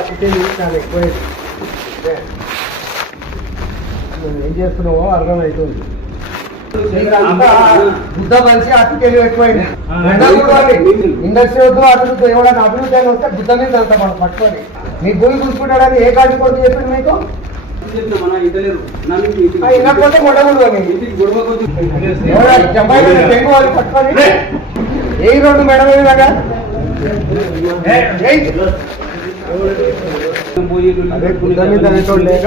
అతిథి చాలా ఎక్కువ ఏం చేస్తున్నావో అర్థమవుతుంది. బుద్ధ మనిషి అతిథి ఎక్కువైంది. ఇండస్ట్రీ వద్దు అభివృద్ధి ఎవరైనా అభివృద్ధి అని వస్తే బుద్ధ మీద అంత మనం పట్టుకొని మీ భూమి చూసుకుంటాడని ఏ కాటి కొడుకు చెప్పింది మీకు? ఇనకపోతే గొడవలు తెంగు వాళ్ళు పట్టుకొని ఏ రోడ్డు మేడం ఇలాగా అదే బుద్ధ మీద అనేటోడు లేక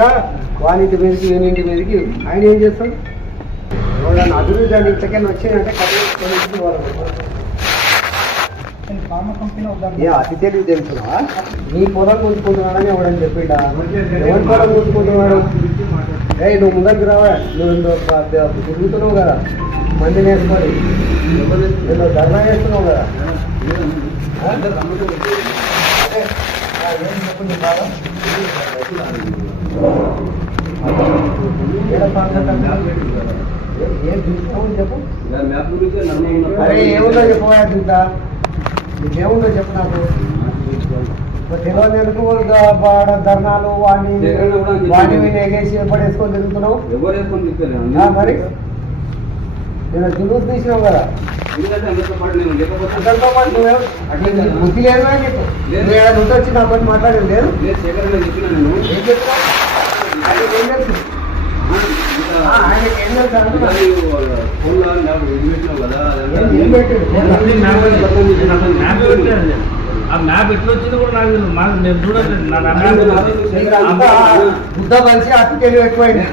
వానింటి మీదకి వీనింటి మీదకి ఆయన ఏం చేస్తాడు? ఎవరైనా అభివృద్ధి అని ఇంతకైనా వచ్చిందంటే ఏ అతి తెలివి తెలుసుకున్నావా? నీ పొలం కూర్చుకుంటున్నాడని ఎవడని చెప్పిండా? ఎవరి పొలం కూర్చుకుంటున్నాడు? నువ్వు ముందరికి రావా? నువ్వు తిరుగుతున్నావు కదా మంది నేర్చుకొని, నువ్వు ధర్నా చేస్తున్నావు కదా. ఏం చెప్పింది బాగా ఏం చూస్తావు చెప్పు. అరే ఏముందో చెప్పవా చూద్దా, నీకేముందో చెప్పు నాకు. తెలియదు ధర్నాలు వాడిని ఎగేసి పడేసుకొని తిరుగుతున్నావు మరి. నేను జులూస్ తీసినావు కదా, అందరితో పాటు బుద్ధి లేదు అని చెప్పు. నువ్వు వచ్చి నా పని మాట్లాడేది లేదు. ఏం చెప్తావు? ఏం తెలుసు ఆయనకి? ఏం తెలుసు ఆ మ్యాప్ ఎట్లా వచ్చింది కూడా నాకు నేను చూడండి. బుద్ధ మనిషి అతి తెలివి ఎక్కువైంది.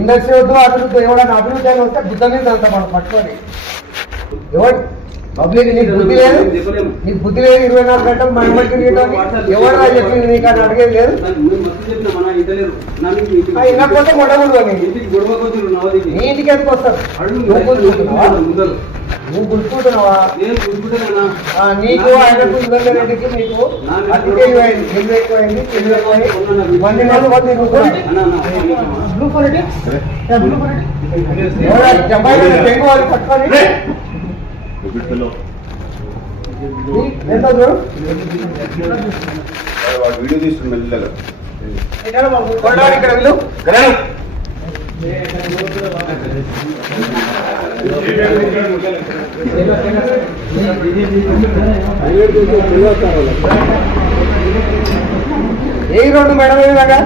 ఇండస్ట్రీ వద్దు అభివృద్ధి ఎవరైనా అభివృద్ధి అని వస్తే బుద్ధ మీద అంత మనం పట్టుకొని ఎవరు పబ్లిక్ నీకు బుద్ధి లేదు. నీకు బుద్ధి లేదు. 24 గంటలు మన బట్టి ఎవరు చెప్పింది నీకు అని అడిగేది లేదు. ఇనకపోతే గొడవలు నీ ఇంటికి ఎందుకు వస్తారు? నువ్వు గుర్తుకుంటున్నావా? నీకు ఆయనకు రెడ్డికి నీకు అతి ఎక్కువైంది, తెలుగు ఎక్కువైంది, తెలుగు ఎక్కువైంది. ఇవన్నీ తెంగు వాళ్ళు పట్టుకొని వీడియో తీసుకుని మెల్లగా ఇక్కడ వీళ్ళు ఏ రోడ్డు మేడం ఇలాగా